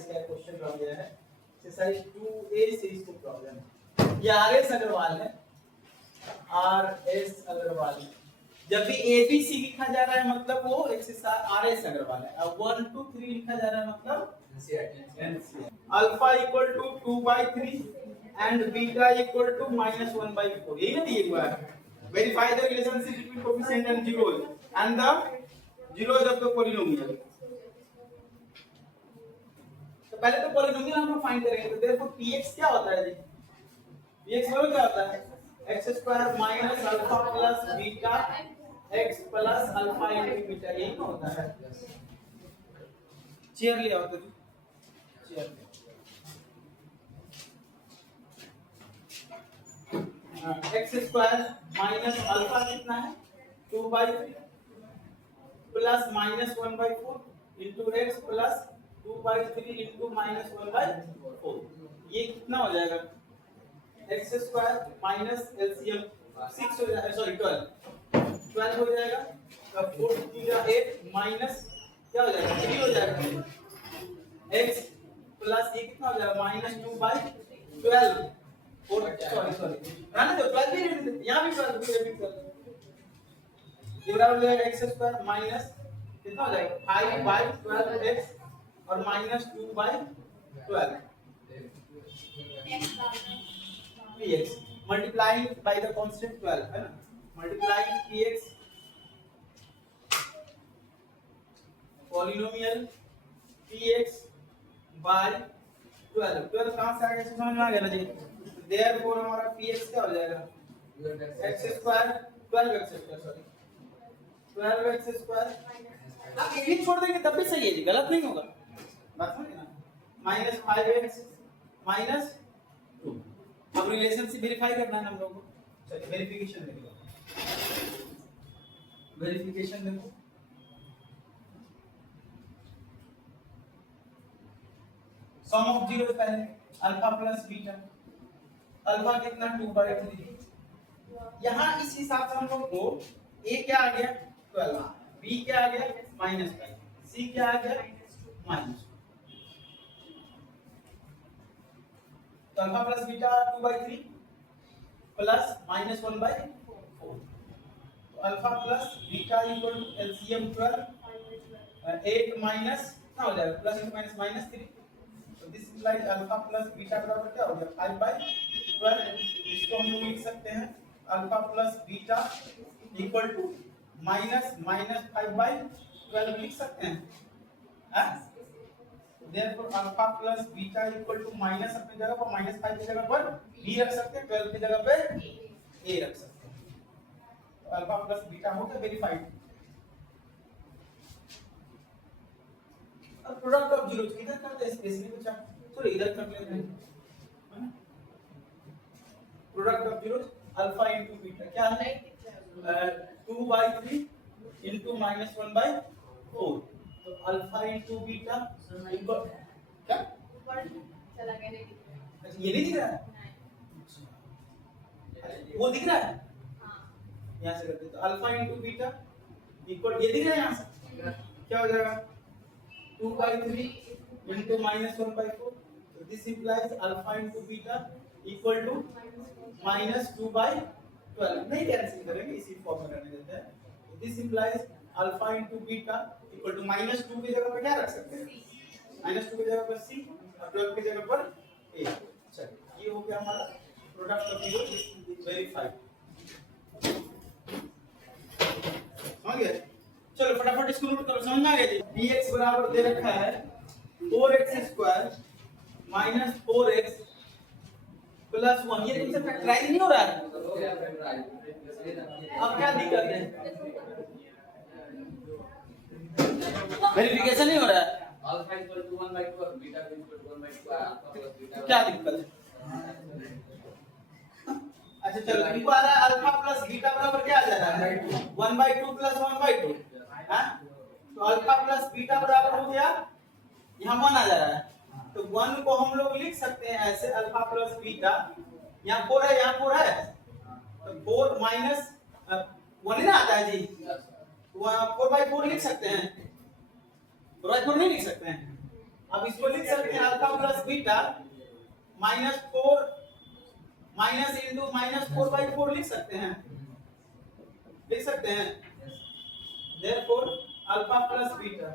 Exercise का question रह गया है, एक्सरसाइज 2A से इसको प्रॉब्लम है। ये आरएस अग्रवाल है, आरएस अग्रवाल। जब भी एबीसी लिखा जा रहा है मतलब वो एक्सरसाइज आरएस अग्रवाल है। अब 1 2 3 लिखा जा रहा है मतलब NCR. Alpha equal to 2/3 and beta equal to -1/4, यही ना दिया हुआ है। Verify the relationship between coefficient and zeros and the zeros of the polynomial. तो पहले तो पॉलिनोमियल हम लोग फाइंड करेंगे। तो देखो px क्या होता है जी? px बराबर क्या होता है? x² minus alpha plus beta x plus alpha into beta, यही ना होता है। चेयर ले आओ तो चेयर। x² माइनस अल्फा कितना है? 2/3 plus -1/4 into x plus 2/3 into -1/4, ये कितना हो जाएगा? x² माइनस एलसीएम 6 हो जाएगा, सॉरी 12 हो जाएगा। अब 4 2 8 माइनस क्या हो जाएगा? 3 हो जाएगा। x प्लस ये कितना हो जाएगा? -2/12 और सॉरी ना तो 12 भी नहीं, यहां भी 12 भी 12, ये बराबर हो जाएगा x² माइनस कितना हो जाएगा? 5/12x और -2/12 px multiplying by the constant 12 है ना, multiplying px polynomial px by 12। 12 कहां से आ गया समझ में आ गया ना जी? देयरफॉर हमारा px क्या हो जाएगा? x² 12x² sorry 12x²। आप ये भी छोड़ देंगे तब भी सही है जी, गलत नहीं होगा, बात समझ ना। -5x minus 2। अब रिलेशनशिप वेरीफाई करना है हम लोगों को। चलिए वेरिफिकेशन देखो, वेरिफिकेशन देखो। सम ऑफ जीरो पहले अल्फा प्लस बीटा, अल्फा कितना? 2/3। यहाँ इस हिसाब से हम लोग को a क्या आ गया? 12, b क्या आ गया? -5, c क्या आ गया? -2। तो अल्फा प्लस बीटा 2/3 प्लस -1/4, तो alpha plus beta equal to LCM 12 8 minus क्या हो जाएगा? Plus into minus -3। तो this implies alpha plus beta बराबर क्या हो गया? 5/12। इसको हम लोग लिख सकते हैं alpha plus beta equal to -5/12 लिख सकते हैं। Therefore alpha plus beta equal to minus अपनी जगह पर -5 की जगह पर b रख सकते हैं, 12 की जगह पे a रख सकते हैं। तो अल्फा प्लस बीटा हो गया वेरीफाइड। अब प्रोडक्ट ऑफ जीरोस किधर करते हैं? स्पेस में बचा, सॉरी इधर कर लेते हैं। Product of zeros alpha into beta क्या है? 2/3 इनटू -1/4, तो अल्फा इनटू बीटा इक्वल क्या? चला गया नहीं, अच्छा ये नहीं दिख रहा है? वो दिख रहा है? हां यहाँ से करते हैं। तो अल्फा इनटू बीटा इक्वल, ये दिख रहा है यहाँ से? क्या हो जाएगा? 2/3 इनटू -1/4, तो this implies alpha into beta equal to -2/12। नहीं कैंसिल करेंगे, इसी फॉर्म में रहने देते हैं। तो this implies alpha into beta equal to -2 की जगह पर क्या रख सकते हैं? -2 की जगह पर c और 12 की जगह पर a। चलिए ये हो गया हमारा प्रोडक्ट ऑफ जीरो वेरीफाइड। समझ गए? चलो फटाफट इसको नोट करो, समझ में आ गया जी? px बराबर दे रखा है 4x² माइनस 4x प्लस 1। ये तुमसे फैक्टराइज नहीं हो रहा है? अब क्या दिक्कत है? वेरिफिकेशन नहीं हो रहा है? अल्फा इक्वल टू 1/2 और beta equal to 1/2 alpha plus beta, क्या दिक्कत है? अच्छा चलो दोबारा अल्फा प्लस बीटा बराबर क्या आ जा रहा है? 1/2 प्लस 1/2। हां, तो अल्फा प्लस बीटा बराबर हो गया, यहां 1 आ जा रहा है, तो 1 को हम लोग लिख सकते हैं ऐसे अल्फा प्लस बीटा, यहां 4 है, यहां 4 है, तो 4 माइनस 1 ना आता है जी, 4/4 लिख सकते हैं। 4/4 नहीं लिख सकते हैं? अब इसको लिख सकते हैं alpha plus beta minus 4 minus into minus 4/4 लिख सकते हैं, लिख सकते हैं। Therefore alpha plus beta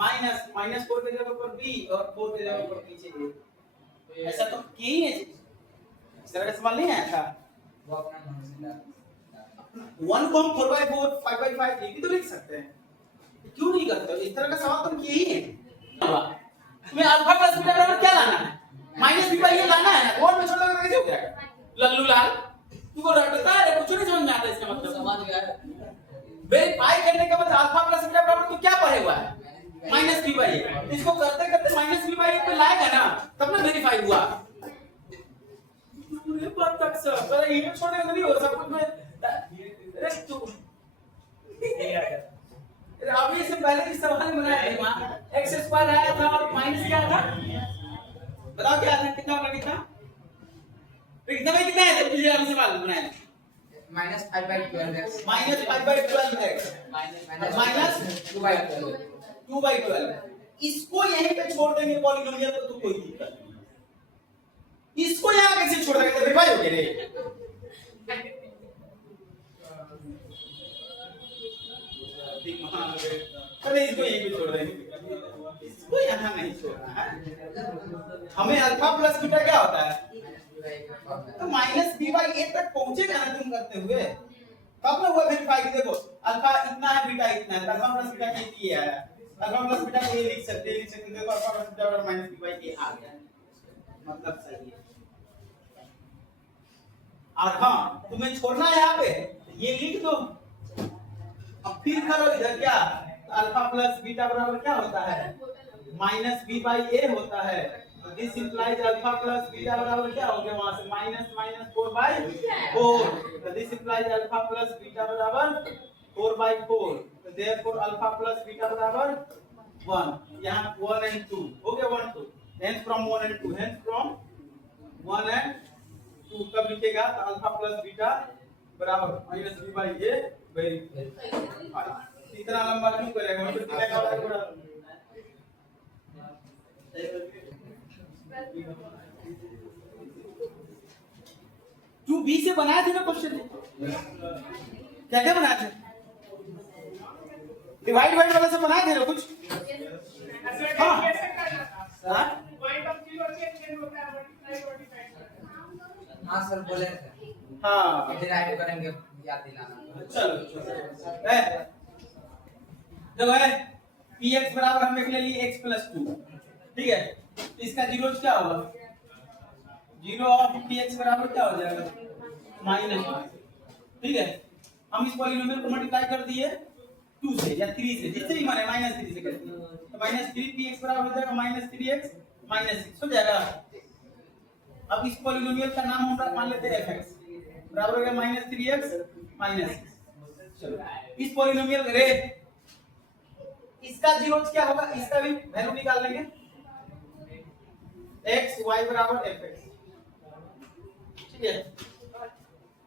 minus minus 4 के जगह पर b और 4 के जगह पर पीछे a। ऐसा तो किए ही है, इस तरह का सवाल नहीं आया था। वो अपना मन से डाल 1 को हम 4/4 5/5 ये भी तो लिख सकते हैं, क्यों नहीं करते हो? इस तरह का सवाल तुम किए ही है। तुम्हें अल्फा प्लस बीटा बराबर क्या लाना है? माइनस b बाई a लाना है। और में छोड़ कर कैसे हो जाएगा? लल्लू लाल तुमको रटता है, कुछ नहीं समझ में आता इसका मतलब। समझ गया वेरीफाई करने के बाद अल्फा प्लस बीटा बराबर तो क्या पढ़े हुआ है? Minus b by a। इसको करते करते माइनस b बाई a पे लाएगा ना, तब ना वेरीफाई हुआ। पूरे बात तक सर पर ये छोड़ने को नहीं हो सब कुछ में। अरे तू अभी से पहले की सवाल बनाया था वहां x स्क्वायर आया था और माइनस क्या था? बताओ क्या था, कितना होगा कितना? तो कितना में कितना है? पिछले वाले सवाल बनाया minus 5/12x minus 5/12x minus 2/12 2/12। इसको यहीं पे छोड़ देंगे पॉलिनोमियल को तो कोई दिक्कत नहीं। इसको यहां कैसे छोड़ देंगे? रिवाइज हो गया रे। अरे इसको यहीं पे छोड़ देंगे, इसको यहां नहीं छोड़ना है। हमें अल्फा प्लस बीटा क्या होता है? तो माइनस b बाई a तक पहुंचेगा ना तुम करते हुए, तब ना वो वेरीफाई की। देखो अल्फा इतना है, बीटा इतना है, अल्फा प्लस बीटा के ये है, अल्फा प्लस बीटा को ये लिख सकते हैं, देखो अल्फा प्लस बीटा बराबर माइनस b बाई a आ गया, मतलब सही है। और हाँ तुम्हें छोड़ना है यहाँ पे, ये लिख दो। अब फिर करो इधर क्या, अल्फा प्लस बीटा बराबर क्या होता है? माइनस b बाई a होता है। तो this implies alpha plus beta बराबर क्या हो गया वहां से? Minus minus 4/4। तो this implies alpha plus beta बराबर 4/4। तो देयरफॉर अल्फा प्लस बीटा बराबर 1। यहां 1 एंड 2 हो गया, 1 2। Hence from 1 and 2, hence from 1 and 2 कब लिखेगा? तो अल्फा प्लस बीटा बराबर minus b by a verify. इतना लंबा क्यों करेगा? मतलब क्या होगा? तू बी से बनाया थे ना क्वेश्चन? क्या क्या बनाया थे? डिवाइड वाइड वाला से बनाए थे ना कुछ? हाँ हाँ सर बोले थे हाँ डिराइव करेंगे, याद दिलाना। चलो देखो है px बराबर हम लिख ले लिए x प्लस 2, ठीक है? इसका जीरो क्या होगा? जीरो ऑफ px बराबर क्या हो जाएगा? -1, ठीक है? हम इस पॉलिनोमियल को मल्टीप्लाई कर दिए 2 से या 3 से, जिससे भी माने -3 से करते हैं, तो -3 px बराबर हो जाएगा -3x -6 हो जाएगा। अब इस पॉलिनोमियल का नाम हम मान लेते हैं fx बराबर हो गया -3x -6। चलो इस पॉलिनोमियल रे इसका जीरो क्या होगा? इसका भी वैल्यू निकाल लेंगे, x y बराबर fx, ठीक है?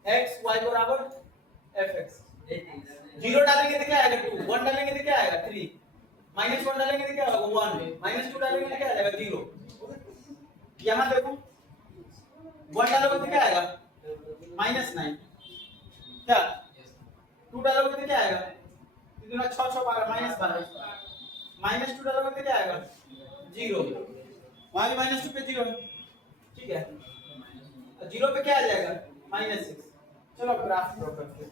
x y बराबर fx। जीरो डालेंगे तो क्या आएगा? 2। 1 डालेंगे तो क्या आएगा? 3। -1 डालेंगे तो क्या होगा? 1। -2 डालेंगे तो क्या आ जाएगा? 0। यहां देखो 1 डालोगे तो क्या आएगा? -9। क्या 2 डालोगे तो क्या आएगा? 3 6 6 12 -12। -2 डालोगे तो क्या आएगा? 0। वहां भी -2 पे 0, ठीक है? 0 पे क्या आ जाएगा? -6। चलो ग्राफ ड्रॉ करते हैं।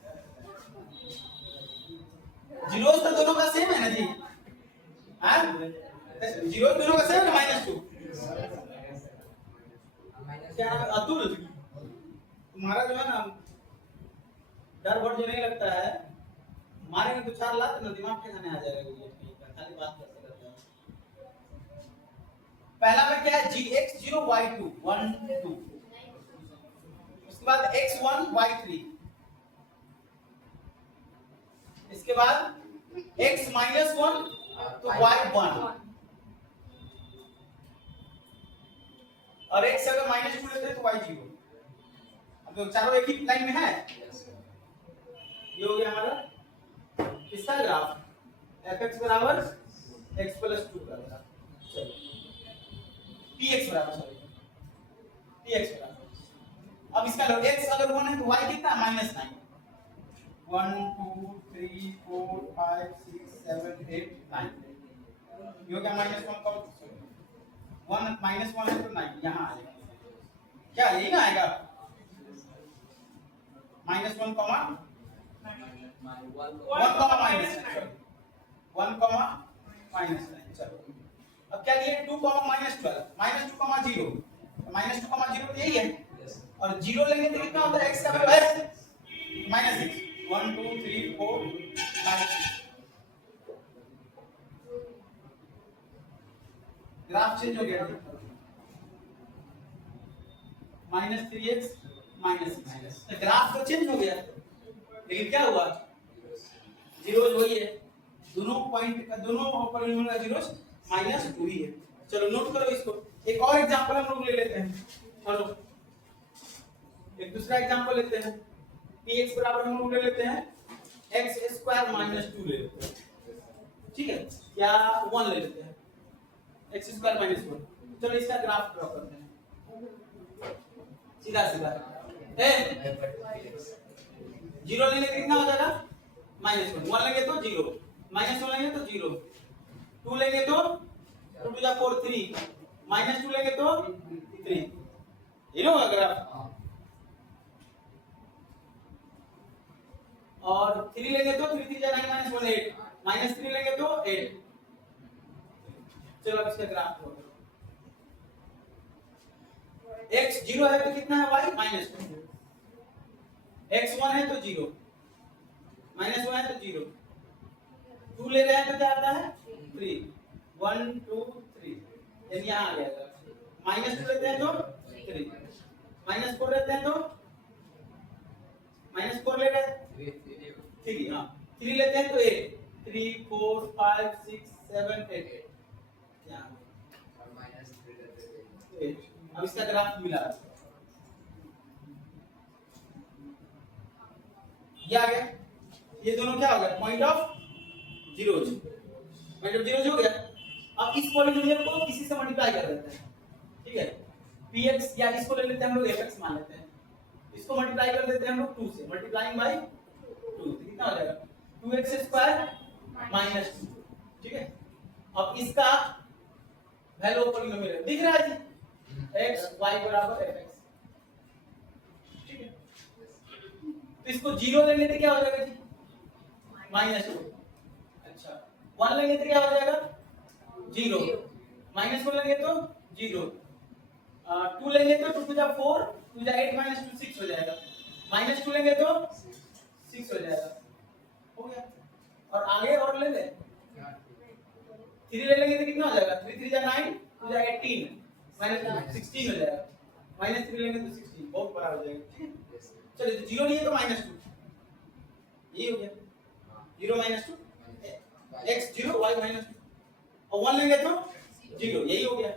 जीरो तो दोनों का सेम है ना जी? हाँ जीरो दोनों का सेम है ना? -2 क्या अतुल तुम्हारा जो है ना डर भर जो नहीं लगता है, मारेंगे तो 4 लाख ना दिमाग के खाने आ जाएगा। खाली बात कैसे करते हैं? पहला में क्या है? x0 y2 1 2, उसके बाद x1 y3, इसके बाद x -1 तो y1, और x अगर -2 लेते हैं तो y0। अब तो चारों एक ही लाइन में है। ये हो गया हमारा किसका ग्राफ? fx बराबर x + 2 का ग्राफ। px बराबर सॉरी px बराबर अब इसका लो x अगर 1 है तो y कितना -9 1 2 3 4 5 6 7 8 9 ये हो गया -1 का 1 -1 है तो 9 यहाँ आ जाएगा क्या यही ना आएगा -1 कॉमा चलो अब क्या लिए 2 -12 -2 0 -2 0 तो यही है और 0 लेंगे तो कितना होता है x का वैल्यू है -6 1 2 3 4 5 6 ग्राफ चेंज हो गया -3x -6 तो ग्राफ तो चेंज हो गया लेकिन क्या हुआ जीरोज वही है दोनों पॉइंट का दोनों पॉलिनोमियल का जीरोज -2 ही है चलो नोट करो इसको एक और एग्जांपल हम लोग ले लेते हैं चलो एक दूसरा एग्जांपल लेते हैं px बराबर हम लोग ले लेते हैं x स्क्वायर -2 ले लेते हैं ठीक है या 1 ले लेते हैं x स्क्वायर -1 चलो इसका ग्राफ ड्रॉ करते हैं सीधा सीधा ए 0 लेंगे तो कितना हो जाएगा -1 1 लेंगे तो 0 -1 लेंगे तो 0 2 लेंगे तो 2 to the 4 3 -2 लेंगे तो 3 ये लो ग्राफ और 3 लेंगे तो 3 3 9 -1 8 -3 लेंगे तो 8 चलो अब इसका ग्राफ ड्रॉ करो x 0 है तो कितना है y -2 x 1 है तो 0 -1 है तो 0 2 ले रहे हैं तो क्या आता है 3 1 2 3 यानी यहाँ आ गया -2 लेते हैं तो 3 -4 लेते हैं तो -4 ले रहे हैं 3 हाँ 3 लेते हैं तो 8 3 4 5 6 7 8 यहाँ अब इसका ग्राफ मिला ये आ गया ये दोनों क्या हो गया पॉइंट ऑफ जीरोज हो गया अब इस पॉलिनोमियल को किसी से मल्टीप्लाई कर देते हैं ठीक है px या इसको ले लेते हैं हम लोग fx मान लेते हैं इसको मल्टीप्लाई कर देते हैं हम लोग 2 से मल्टीप्लाइंग बाय 2 तो कितना हो जाएगा 2x स्क्वायर -2 ठीक है अब इसका वैल्यू पॉलिनोमियल दिख रहा है जी x y बराबर fx ठीक है तो इसको 0 लेंगे तो क्या हो जाएगा जी -2 अच्छा 1 लेंगे तो क्या हो जाएगा 0 -1 लेंगे तो 0 2 लेंगे तो 2 to the 4 2 to the 8 -2 6 हो जाएगा -2 लेंगे तो 6 हो जाएगा हो गया और आगे और ले ले 3 ले लेंगे तो कितना हो जाएगा 3 3 9 2 18 -16 हो जाएगा -3 लेंगे तो 16 बहुत बड़ा हो जाएगा ठीक है चलिए 0 लिए तो -2 ये हो गया 0 -2 x 0 y -2 और 1 लेंगे तो 0 यही हो गया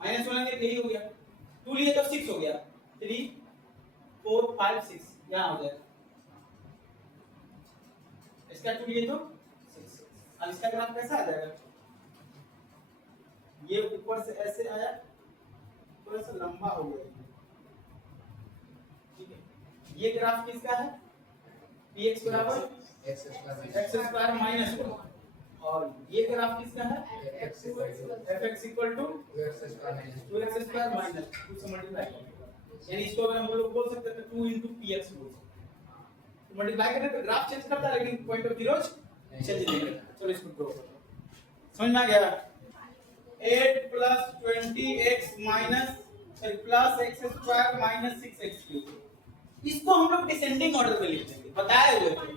-1 लेंगे तो यही हो गया 2 लिए तो 6 हो गया 3 4 5 6 यहाँ हो जाएगा इसका 2 लिए तो 6 अब इसका ग्राफ कैसा आ जाएगा ये ऊपर से ऐसे आया थोड़ा सा लंबा हो गया ठीक है ये ग्राफ किसका है px बराबर x स्क्वायर -1 और ये ग्राफ किसका है fx equal to 2x square -2 से मल्टीप्लाई यानी इसको अगर हम लोग बोल सकते हैं 2 into px बोल सकते हैं तो मल्टीप्लाई करने पे ग्राफ चेंज करता है लेकिन पॉइंट ऑफ जीरोज चेंज नहीं करता चलो इसको ड्रॉ करो समझ में आ गया 8 plus 20x minus plus x square - 6x cube इसको हम लोग डिसेंडिंग ऑर्डर में लिख देंगे बताए हुए थे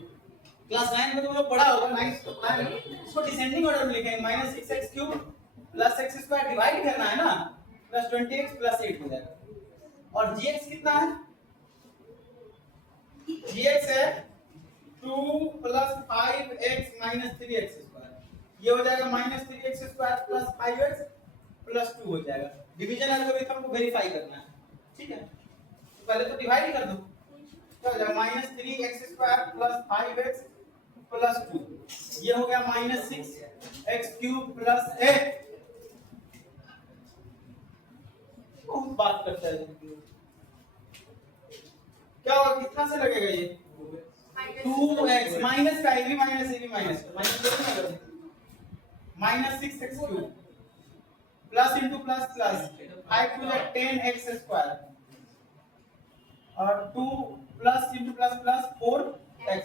क्लास 9 में तुम लोग पढ़ा होगा 9 तो पढ़ा है इसको डिसेंडिंग ऑर्डर में लिखेंगे -6x cube plus x square divide करना है ना प्लस 20x प्लस 8 हो जाएगा और gx कितना है gx है 2 plus 5x minus 3x square ये हो जाएगा -3x square plus 5x plus 2 हो जाएगा डिवीजन एल्गोरिथम को वेरीफाई करना है ठीक है तो पहले तो डिवाइड कर दो तो हो जाएगा -3x square plus 5x plus 2 ये हो गया -6x क्यूब प्लस 8 बात करता है। क्या होगा, कितना से लगेगा ये 2x माइनस का ये भी माइनस ये भी minus minus 6x³ plus into plus plus 5 to 10x square और 2 plus into plus plus 4x,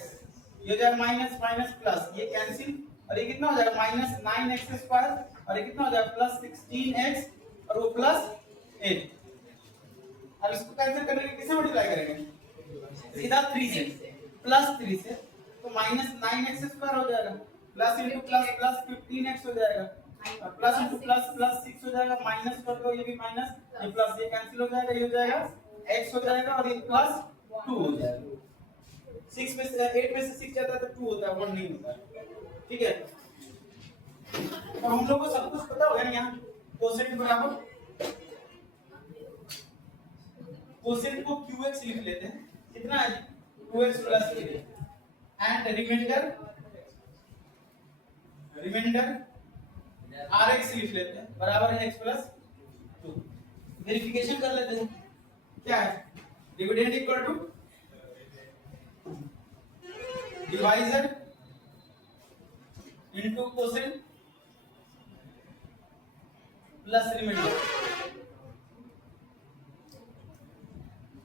ये हो जाएगा माइनस माइनस प्लस, ये कैंसिल और ये कितना हो जाएगा माइनस 9x स्क्वायर और ये कितना हो जाएगा प्लस 16x और वो प्लस 8। अब इसको कैंसिल करने के लिए किससे मल्टीप्लाई करेंगे, सीधा 3 से प्लस 3 से, तो माइनस 9x स्क्वायर हो जाएगा plus into plus plus 15x हो जाएगा और प्लस इंटू प्लस प्लस 6 हो जाएगा, माइनस कर दो ये भी माइनस ये प्लस, ये कैंसिल हो जाएगा, ये हो जाएगा x हो जाएगा और ये प्लस 2 हो जाएगा। 6 में से 8 में से 6 जाता है तो 2 होता है, 1 नहीं होता है। ठीक है, तो हम लोगों को सब कुछ पता होगा यहाँ कोसेंट बराबर कोसेंट को qx लिख लेते हैं, कितना है 2x plus 3 and reminder rx लिख लेते हैं बराबर है x प्लस 2। वेरिफिकेशन कर लेते हैं, क्या है dividend equal to divisor into quotient plus remainder.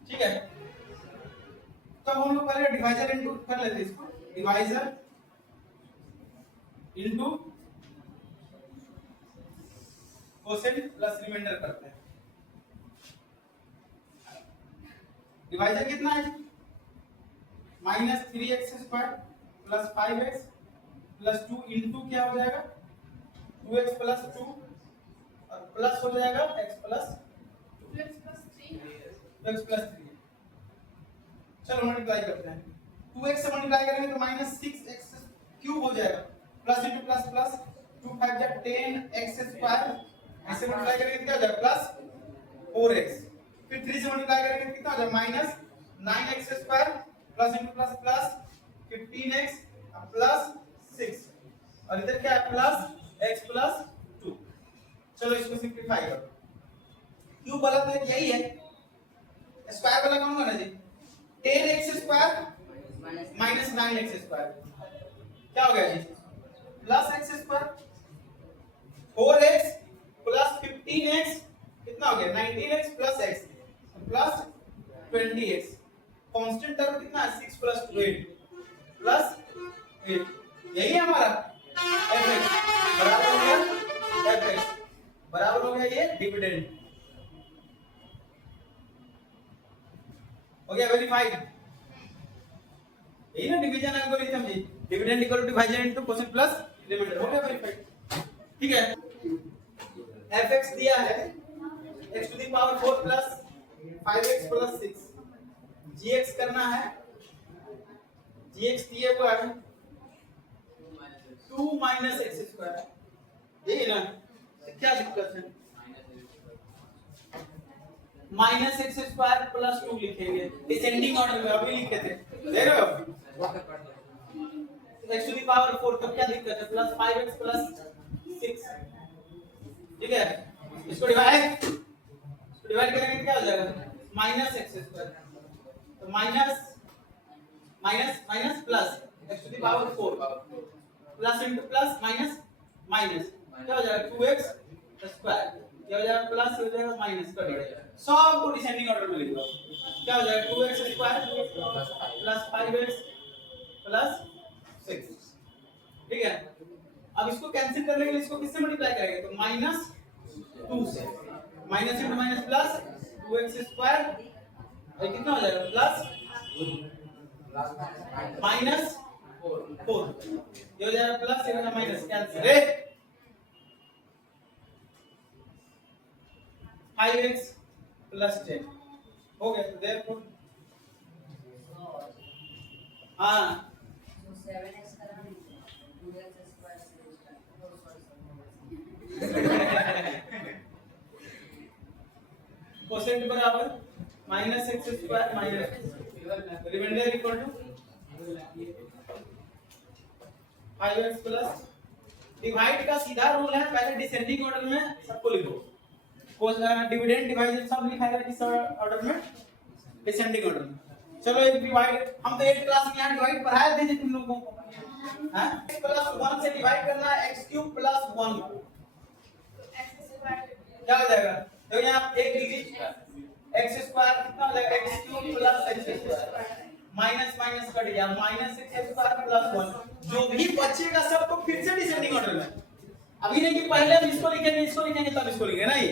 ठीक है, तो हम लोग पहले डिवाइजर इनटू कर लेते हैं, इसको divisor into quotient plus remainder करते हैं। डिवाइजर कितना है minus 3x square plus 5x plus 2 into क्या हो जाएगा 2x प्लस 2 और प्लस हो जाएगा x प्लस 3। चलो मल्टीप्लाई करते हैं, 2x से मल्टीप्लाई करेंगे तो माइनस 6x³ हो जाएगा प्लस इंटू प्लस प्लस 2 5 जा 10x स्क्वायर, ऐसे मल्टीप्लाई करेंगे क्या हो जाएगा प्लस 4x, फिर 3 से मल्टीप्लाई करेंगे कितना हो जाएगा minus 9x square plus into plus plus 15x plus 6 और इधर क्या है प्लस x प्लस 2। चलो इसको सिंपलीफाई करो, क्यों बोला तो यही है, स्क्वायर वाला कौन होना चाहिए 10x square minus 9x square, क्या हो गया जी plus x square 4x plus 15x कितना हो गया 19x plus x plus 20x, constant term कितना है 6 प्लस 2 8 प्लस 8, यही है हमारा fx बराबर हो गया fx बराबर हो गया ये डिविडेंड हो गया वेरीफाइड। यही ना डिवीजन एल्गोरिथम जी, dividend equal to divisor into quotient plus remainder, हो गया वेरीफाइड। ठीक है, fx दिया है x to the power 4 plus 5x plus 6, gx करना है, gx दिया हुआ है 2 माइनस x स्क्वायर, यही ना, क्या दिक्कत है माइनस x स्क्वायर प्लस 2 लिखेंगे डिसेंडिंग ऑर्डर में, अभी लिखे थे देख रहे हो x टू द पावर 4, तो क्या दिक्कत है प्लस 5x प्लस 6। ठीक है, इसको डिवाइड करेंगे क्या हो जाएगा माइनस x स्क्वायर, तो minus minus minus plus x to the power 4 plus into plus minus minus क्या हो जाएगा 2x स्क्वायर, क्या हो जाएगा प्लस हो जाएगा माइनस कट जाएगा, सब को डिसेंडिंग ऑर्डर में लिख दो, क्या हो जाएगा 2x square plus 5x plus 6। ठीक है, अब इसको कैंसिल करने के लिए इसको किससे मल्टीप्लाई करेंगे तो माइनस 2 से, minus into minus plus 2x square और कितना हो जाएगा प्लस माइनस 4, ये हो जाएगा प्लस ये हो जाएगा माइनस, कैंसिल रे 5x प्लस 10 हो गया, तो देयरफॉर हाँ 7x करा 2x स्क्वायर कोसेंट बराबर minus x square minus remainder equal to 5x plus, divide का सीधा रूल है पहले डिसेंडिंग ऑर्डर में सबको लिखो, डिविडेंड डिवाइडेड सब लिखा है किस ऑर्डर में, डिसेंडिंग ऑर्डर में। चलो एक डिवाइड, हम तो 8 क्लास में यहाँ डिवाइड पढ़ाए थे जी तुम लोगों को, हैं? x प्लस 1 से डिवाइड करना है x क्यूब प्लस 1 को, एक्स स्क्वायर क्या हो जाएगा? तो यहाँ एक लीजिए x स्क्वायर कितना हो जाएगा, x cube plus x square minus minus cut गया, माइनस x स्क्वायर प्लस 1, जो भी बचेगा सब तो फिर से डिसेंडिंग ऑर्डर में। अभी नहीं कि पहले हम इसको लिखेंगे तब इसको लिखेंगे ना, ये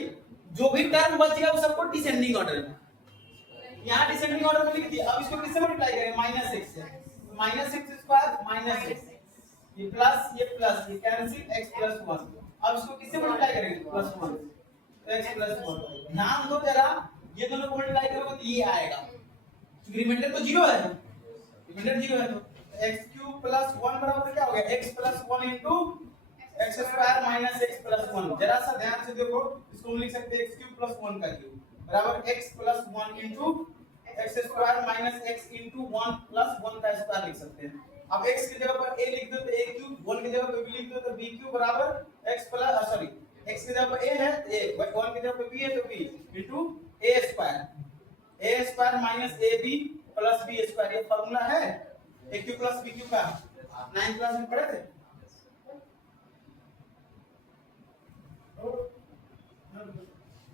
जो भी टर्म बचेगा वो सबको डिसेंडिंग ऑर्डर में, यहाँ डिसेंडिंग ऑर्डर में लिख दिया। अब इसको किससे मल्टीप्लाई करेंगे, माइनस x से, minus x square minus x, ये प्लस ये कैंसिल x प्लस 1, अब इसको किससे मल्टीप्लाई करेंगे, प्लस 1, x प्लस 1। ध्यान दो जरा, ये दोनों को मल्टीप्लाई करोगे तो ये आएगा, क्योंकि रिमाइंडर तो 0 है, रिमाइंडर 0 है तो x क्यूब प्लस 1 बराबर क्या हो गया, x plus 1 into x square minus x plus 1। जरा सा ध्यान से देखो, इसको हम लिख सकते हैं x क्यूब प्लस 1 का क्यूब बराबर x plus 1 into x square minus x into 1 plus 1 का स्क्वायर लिख सकते हैं। अब x की जगह पर a लिख दो तो a क्यूब, 1 की जगह पर b लिख दो तो b क्यूब बराबर x प्लस सॉरी x की जगह पर a है तो a, 1 की जगह पर b है तो b into a square minus ab plus b square, ये फार्मूला है a cube plus b cube का, 9th क्लास में पढ़े थे।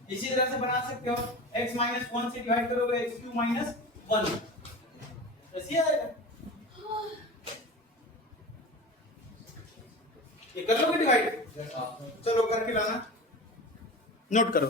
इसी तरह से बना सकते हो, x माइनस 1 से डिवाइड करोगे x क्यूब माइनस 1, ऐसे आएगा। ये कर लोगे डिवाइड, चलो करके लाना, नोट करो।